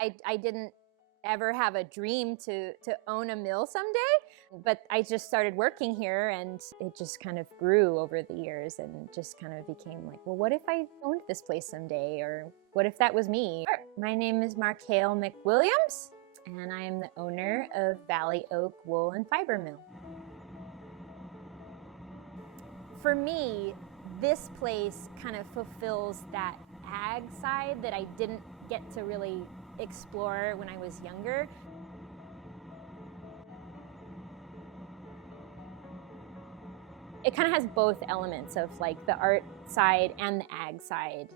I didn't ever have a dream to own a mill someday, but I just started working here and it just kind of grew over the years and just kind of became like, well, what if I owned this place someday? Or what if that was me? My name is Markale McWilliams, and I am the owner of Valley Oak Wool and Fiber Mill. For me, this place kind of fulfills that ag side that I didn't get to really explore when I was younger. It kind of has both elements of like the art side and the ag side.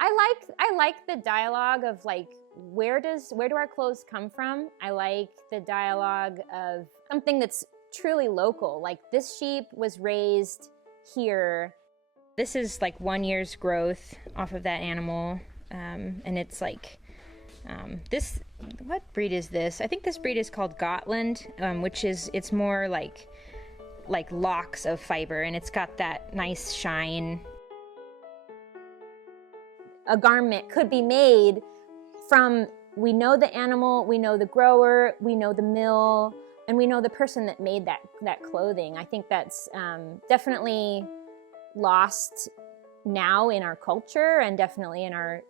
I like the dialogue of like, where do our clothes come from? I like the dialogue of something that's truly local. Like, this sheep was raised here. This is like 1 year's growth off of that animal. And it's like, what breed is this? I think this breed is called Gotland, which is, it's more like locks of fiber, and it's got that nice shine. A garment could be made from, we know the animal, we know the grower, we know the mill, and we know the person that made that clothing. I think that's definitely lost now in our culture, and definitely in our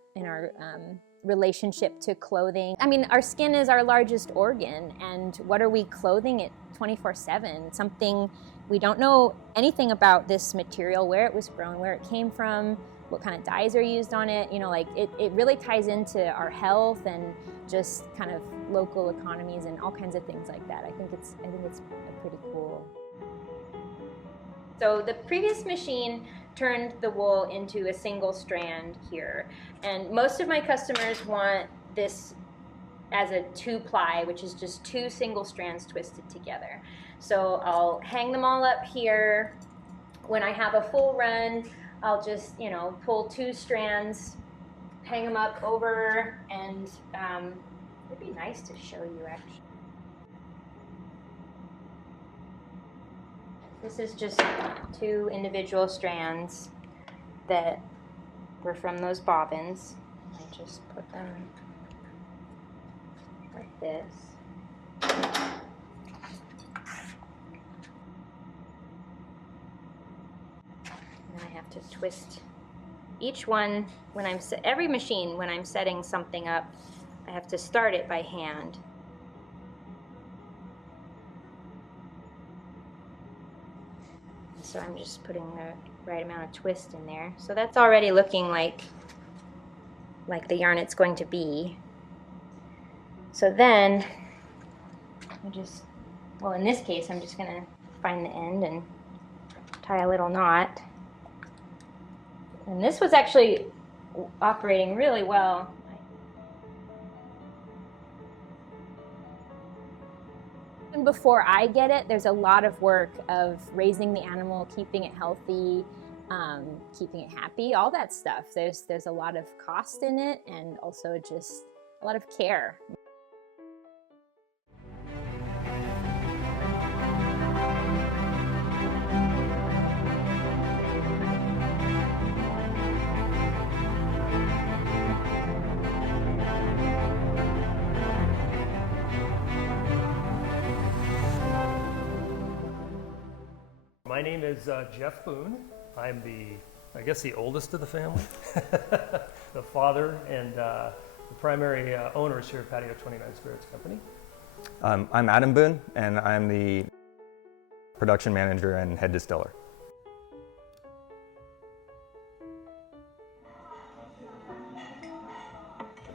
relationship to clothing. I mean, our skin is our largest organ, and what are we clothing it 24/7? Something we don't know anything about this material, where it was grown, where it came from, what kind of dyes are used on it. You know, like it really ties into our health and just kind of local economies and all kinds of things like that. I think it's pretty cool. So the previous machine turned the wool into a single strand here. And most of my customers want this as a 2-ply, which is just 2 single strands twisted together. So I'll hang them all up here. When I have a full run, I'll just, you know, pull 2 strands, hang them up over, and it'd be nice to show you actually. This is just 2 individual strands that were from those bobbins. I just put them like this. And I have to twist each one when every machine, when I'm setting something up, I have to start it by hand. So I'm just putting the right amount of twist in there. So that's already looking like the yarn it's going to be. So then well, in this case, I'm just gonna find the end and tie a little knot. And this was actually operating really well. And before I get it, there's a lot of work of raising the animal, keeping it healthy, keeping it happy, all that stuff. There's a lot of cost in it, and also just a lot of care. My name is Jeff Boone. I'm I guess the oldest of the family, the father and the primary owners here at Patio 29 Spirits Company. I'm Adam Boone, and I'm the production manager and head distiller.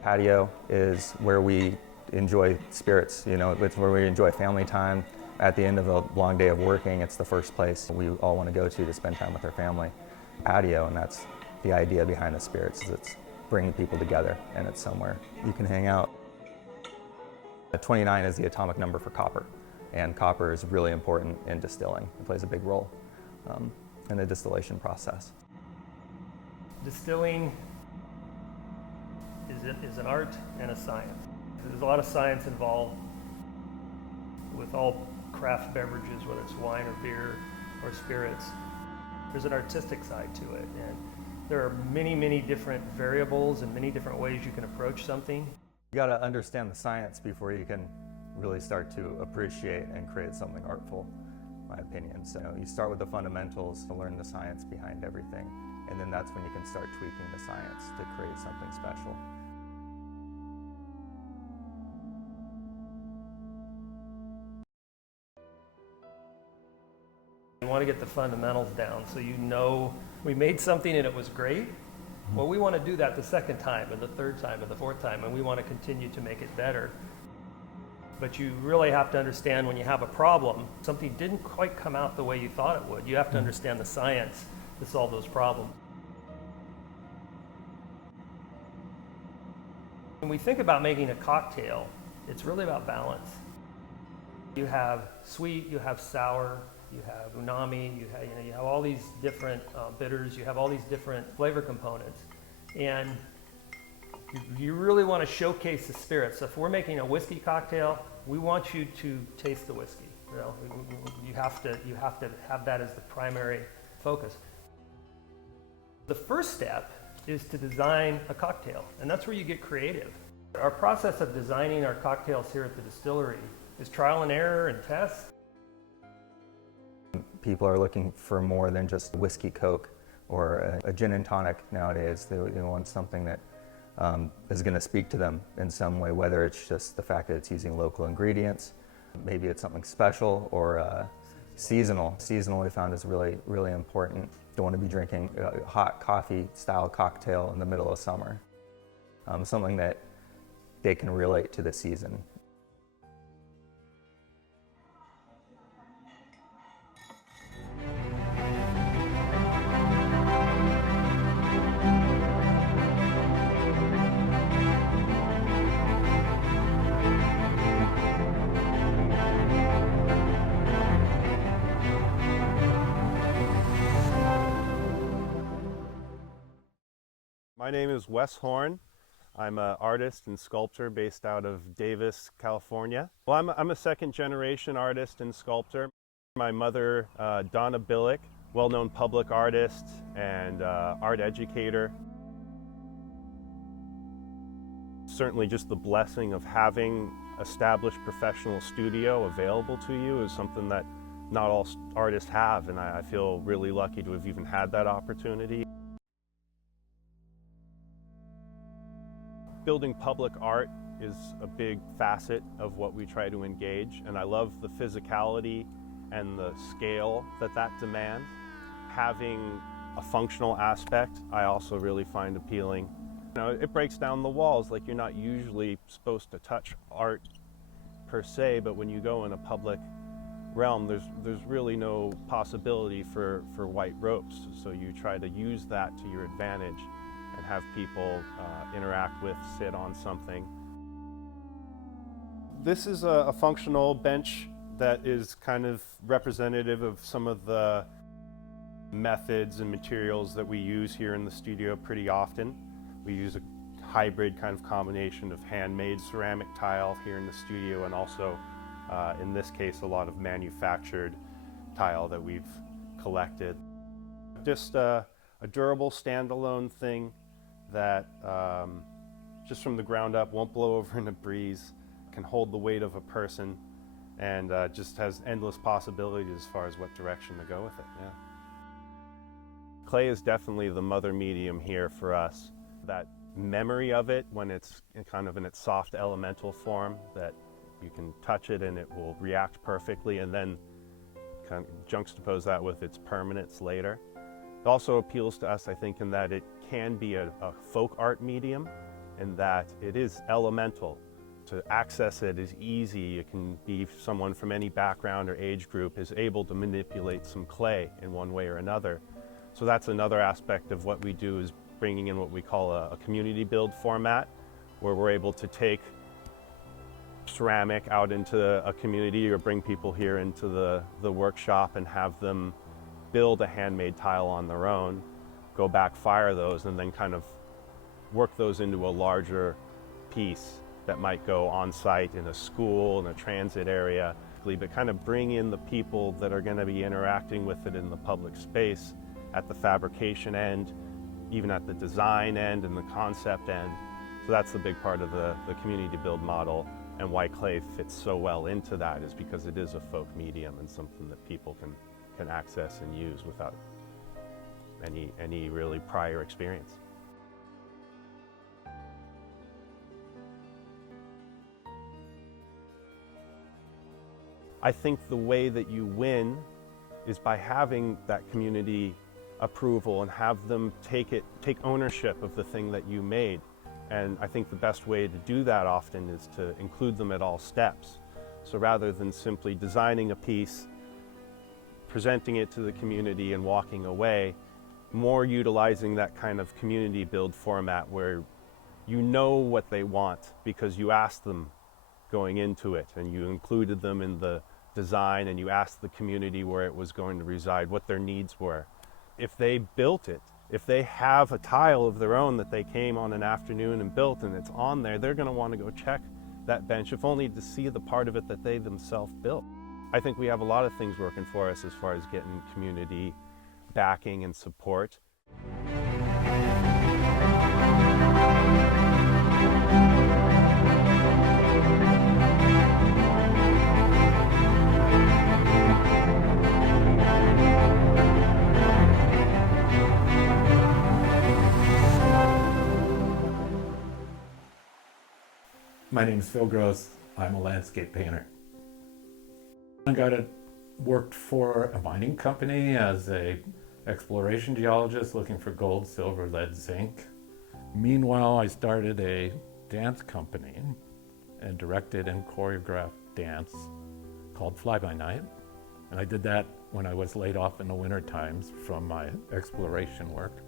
Patio is where we enjoy spirits, you know, it's where we enjoy family time. At the end of a long day of working, it's the first place we all want to go to spend time with our family. Patio, and that's the idea behind the spirits, is it's bringing people together, and it's somewhere you can hang out. 29 is the atomic number for copper, and copper is really important in distilling. It plays a big role in the distillation process. Distilling is an art and a science. There's a lot of science involved with all craft beverages, whether it's wine or beer or spirits. There's an artistic side to it, and There are many, many different variables and many different ways you can approach something. You got to understand the science before you can really start to appreciate and create something artful, in my opinion. So you start with the fundamentals to learn the science behind everything, and then that's when you can start tweaking the science to create something special. You want to get the fundamentals down so you know we made something and it was great. Well, we want to do that the second time and the third time and the fourth time, and we want to continue to make it better. But you really have to understand when you have a problem, something didn't quite come out the way you thought it would. You have to understand the science to solve those problems. When we think about making a cocktail, it's really about balance. You have sweet, you have sour, you have umami, you have all these different bitters, you have all these different flavor components. And you really want to showcase the spirit. So if we're making a whiskey cocktail, we want you to taste the whiskey. You know, you have to have that as the primary focus. The first step is to design a cocktail, and that's where you get creative. Our process of designing our cocktails here at the distillery is trial and error and test. People are looking for more than just whiskey Coke or a gin and tonic nowadays. They want something that is going to speak to them in some way, whether it's just the fact that it's using local ingredients, maybe it's something special, or seasonal. Seasonal we found is really, really important. Don't want to be drinking a hot coffee style cocktail in the middle of summer. Something that they can relate to the season. My name is Wes Horn. I'm an artist and sculptor based out of Davis, California. Well, I'm a second generation artist and sculptor. My mother, Donna Billick, well-known public artist and art educator. Certainly just the blessing of having established professional studio available to you is something that not all artists have, and I feel really lucky to have even had that opportunity. Building public art is a big facet of what we try to engage, and I love the physicality and the scale that demands. Having a functional aspect, I also really find appealing. You know, it breaks down the walls. Like, you're not usually supposed to touch art per se, but when you go in a public realm, there's really no possibility for white ropes. So you try to use that to your advantage and have people interact with, sit on something. This is a functional bench that is kind of representative of some of the methods and materials that we use here in the studio pretty often. We use a hybrid kind of combination of handmade ceramic tile here in the studio, and also, in this case, a lot of manufactured tile that we've collected. Just a durable standalone thing that just from the ground up won't blow over in a breeze, can hold the weight of a person, and just has endless possibilities as far as what direction to go with it. Yeah. Clay is definitely the mother medium here for us. That memory of it when it's kind of in its soft elemental form, that you can touch it and it will react perfectly, and then kind of juxtapose that with its permanence later. It also appeals to us, I think, in that it can be a folk art medium, in that it is elemental. To access it is easy. It can be someone from any background or age group is able to manipulate some clay in one way or another. So that's another aspect of what we do, is bringing in what we call a community build format, where we're able to take ceramic out into a community or bring people here into the workshop and have them build a handmade tile on their own, go back, fire those, and then kind of work those into a larger piece that might go on site in a school, in a transit area, but kind of bring in the people that are going to be interacting with it in the public space at the fabrication end, even at the design end and the concept end. So that's the big part of the community build model, and why clay fits so well into that is because it is a folk medium and something that people can access and use without any really prior experience. I think the way that you win is by having that community approval and have them take ownership of the thing that you made. And I think the best way to do that often is to include them at all steps. So rather than simply designing a piece, presenting it to the community and walking away, more utilizing that kind of community build format where you know what they want because you asked them going into it and you included them in the design and you asked the community where it was going to reside, what their needs were. If they built it, if they have a tile of their own that they came on an afternoon and built and it's on there, they're going to want to go check that bench, if only to see the part of it that they themselves built. I think we have a lot of things working for us as far as getting community backing and support. My name is Phil Gross. I'm a landscape painter. I worked for a mining company as a exploration geologist looking for gold, silver, lead, zinc. Meanwhile, I started a dance company and directed and choreographed dance called Fly By Night. And I did that when I was laid off in the winter times from my exploration work.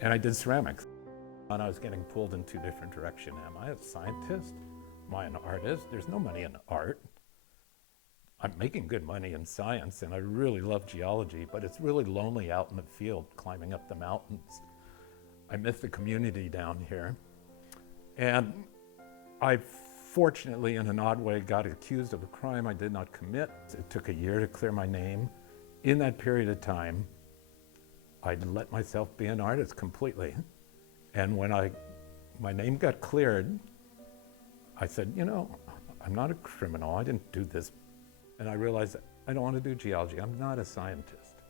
And I did ceramics. And I was getting pulled in two different directions. Am I a scientist? Am I an artist? There's no money in art. I'm making good money in science, and I really love geology, but it's really lonely out in the field, climbing up the mountains. I miss the community down here. And I fortunately, in an odd way, got accused of a crime I did not commit. It took a year to clear my name. In that period of time, I let myself be an artist completely. And when my name got cleared, I said, you know, I'm not a criminal. I didn't do this. And I realized I don't want to do geology. I'm not a scientist.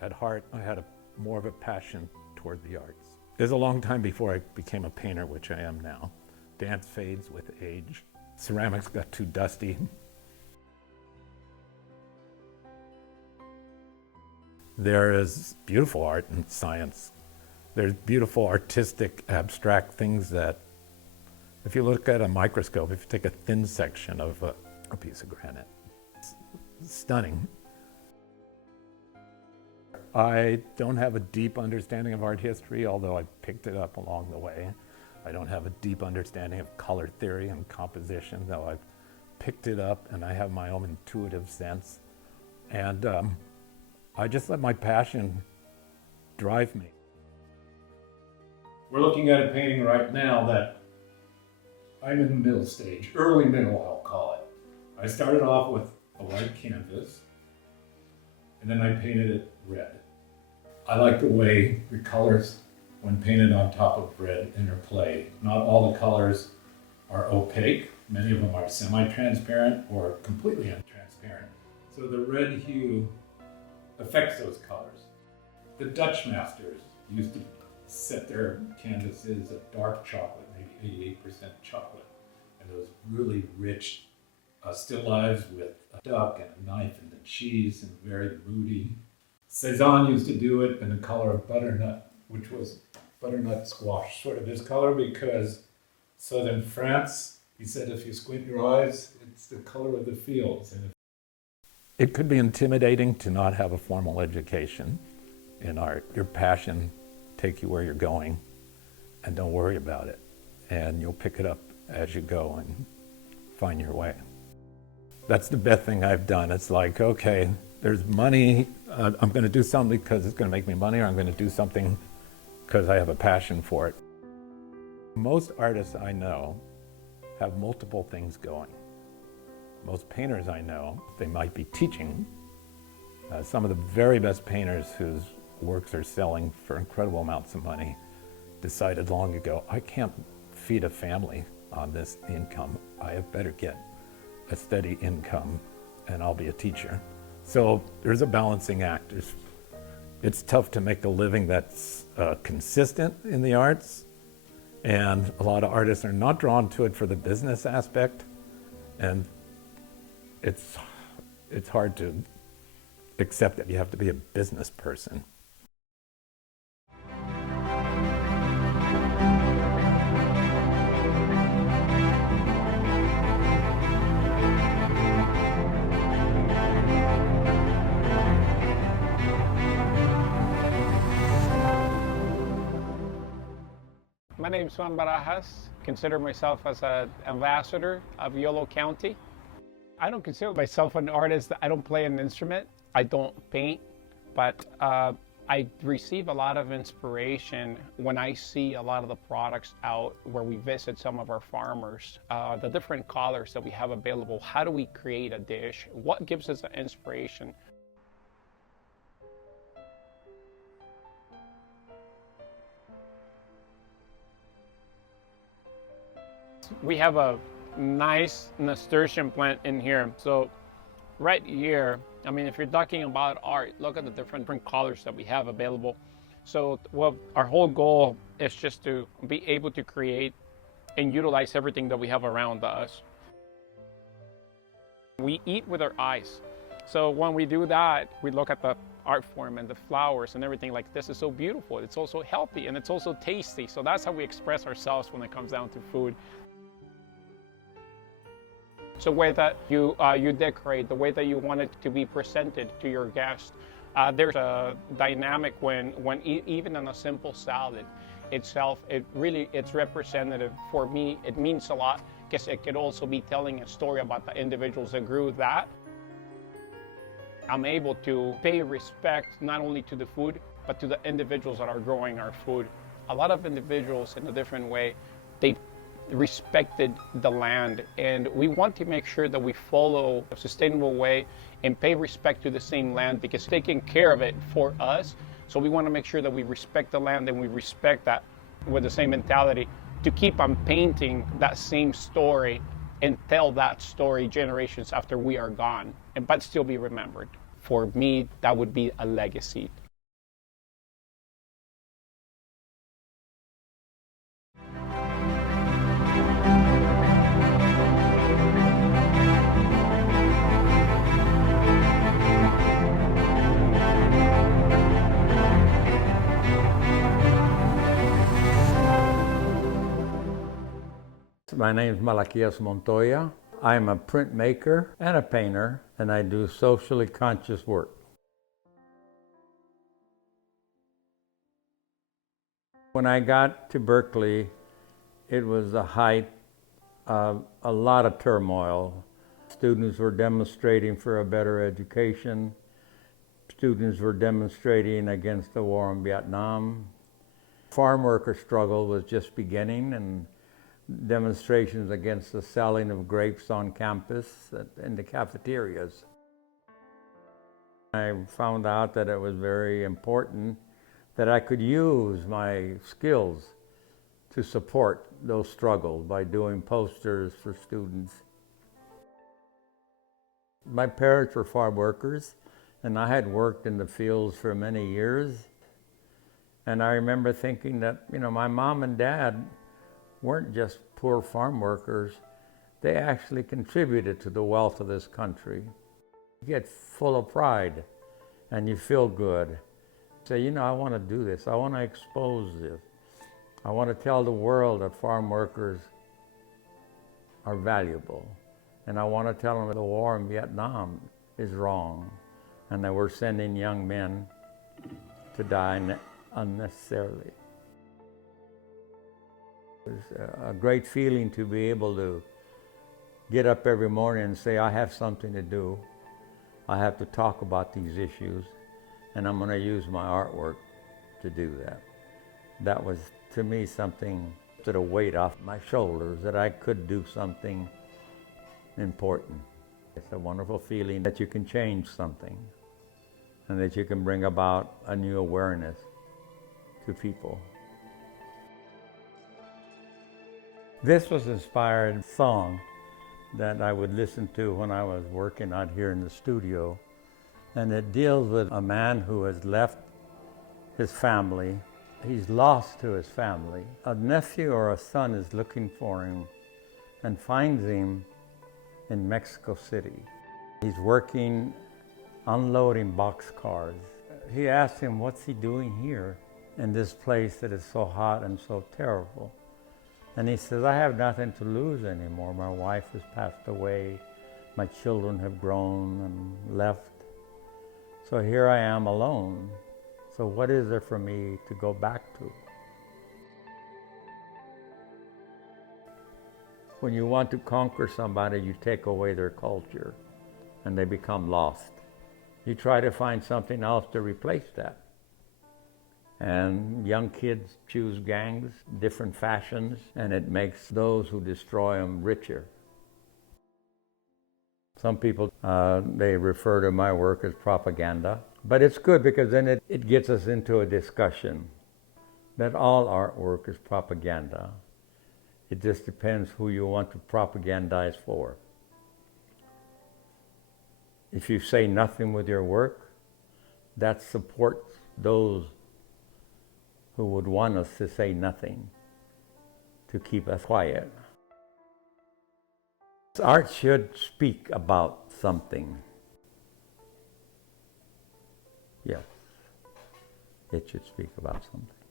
At heart, I had more of a passion toward the arts. It was a long time before I became a painter, which I am now. Dance fades with age. Ceramics got too dusty. There is beautiful art in science. There's beautiful artistic, abstract things that, if you look at a microscope, if you take a thin section of a piece of granite, it's stunning. I don't have a deep understanding of art history, although I picked it up along the way. I don't have a deep understanding of color theory and composition, though I've picked it up and I have my own intuitive sense. And I just let my passion drive me. We're looking at a painting right now that I'm in the middle stage, early middle, I'll call it. I started off with a white canvas, and then I painted it red. I like the way the colors, when painted on top of red, interplay. Not all the colors are opaque. Many of them are semi-transparent or completely untransparent. So the red hue affects those colors. The Dutch masters used to set their canvases of dark chocolate, maybe 88% chocolate, and those really rich still lifes with a duck and a knife and the cheese and very moody. Cézanne used to do it in the color of butternut, which was butternut squash, sort of his color, because southern France, he said, if you squint your eyes, it's the color of the fields. And it could be intimidating to not have a formal education in art. Your passion take you where you're going, and don't worry about it. And you'll pick it up as you go and find your way. That's the best thing I've done. It's like, okay, there's money. I'm going to do something because it's going to make me money, or I'm going to do something because I have a passion for it. Most artists I know have multiple things going. Most painters I know, they might be teaching. Some of the very best painters whose works are selling for incredible amounts of money, decided long ago, I can't feed a family on this income. I have better get a steady income and I'll be a teacher. So there's a balancing act. It's tough to make a living that's consistent in the arts, and a lot of artists are not drawn to it for the business aspect, and it's hard to accept that you have to be a business person. My name is Juan Baraas. Consider myself as an ambassador of Yolo County. I don't consider myself an artist. I don't play an instrument. I don't paint, but I receive a lot of inspiration when I see a lot of the products out where we visit some of our farmers, the different colors that we have available. How do we create a dish? What gives us the inspiration? We have a nice nasturtium plant in here. So right here, I mean, if you're talking about art, look at the different colors that we have available. So our whole goal is just to be able to create and utilize everything that we have around us. We eat with our eyes. So when we do that, we look at the art form and the flowers and everything like this is so beautiful. It's also healthy and it's also tasty. So that's how we express ourselves when it comes down to food. So the way that you decorate, the way that you want it to be presented to your guests. There's a dynamic when even on a simple salad itself, it's representative. For me, it means a lot because it could also be telling a story about the individuals that grew that. I'm able to pay respect not only to the food, but to the individuals that are growing our food. A lot of individuals in a different way, they respected the land, and we want to make sure that we follow a sustainable way and pay respect to the same land because taking care of it for us. So we want to make sure that we respect the land and we respect that with the same mentality to keep on painting that same story and tell that story generations after we are gone, but still be remembered. For me, that would be a legacy. My name is Malakias Monontto. I'm a printmaker and a painter, and I do socially conscious work. When I got to Berkeley, it was the height of a lot of turmoil. Students were demonstrating for a better education. Students were demonstrating against the war in Vietnam. Farm worker struggle was just beginning, and demonstrations against the selling of grapes on campus in the cafeterias. I found out that it was very important that I could use my skills to support those struggles by doing posters for students. My parents were farm workers, and I had worked in the fields for many years. And I remember thinking that, my mom and dad weren't just poor farm workers, they actually contributed to the wealth of this country. You get full of pride and you feel good. Say, I want to do this, I want to expose this. I want to tell the world that farm workers are valuable. And I want to tell them that the war in Vietnam is wrong and that we're sending young men to die unnecessarily. It was a great feeling to be able to get up every morning and say, I have something to do. I have to talk about these issues, and I'm going to use my artwork to do that. That was, to me, something that a weight off my shoulders, that I could do something important. It's a wonderful feeling that you can change something, and that you can bring about a new awareness to people. This was inspired song that I would listen to when I was working out here in the studio, and it deals with a man who has left his family. He's lost to his family. A nephew or a son is looking for him and finds him in Mexico City. He's working unloading boxcars. He asks him, what's he doing here in this place that is so hot and so terrible? And he says, I have nothing to lose anymore. My wife has passed away. My children have grown and left. So here I am alone. So what is there for me to go back to? When you want to conquer somebody, you take away their culture and they become lost. You try to find something else to replace that. And young kids choose gangs, different fashions, and it makes those who destroy them richer. Some people, they refer to my work as propaganda, but it's good because then it gets us into a discussion that all artwork is propaganda. It just depends who you want to propagandize for. If you say nothing with your work, that supports those who would want us to say nothing, to keep us quiet. Art should speak about something. Yes, it should speak about something.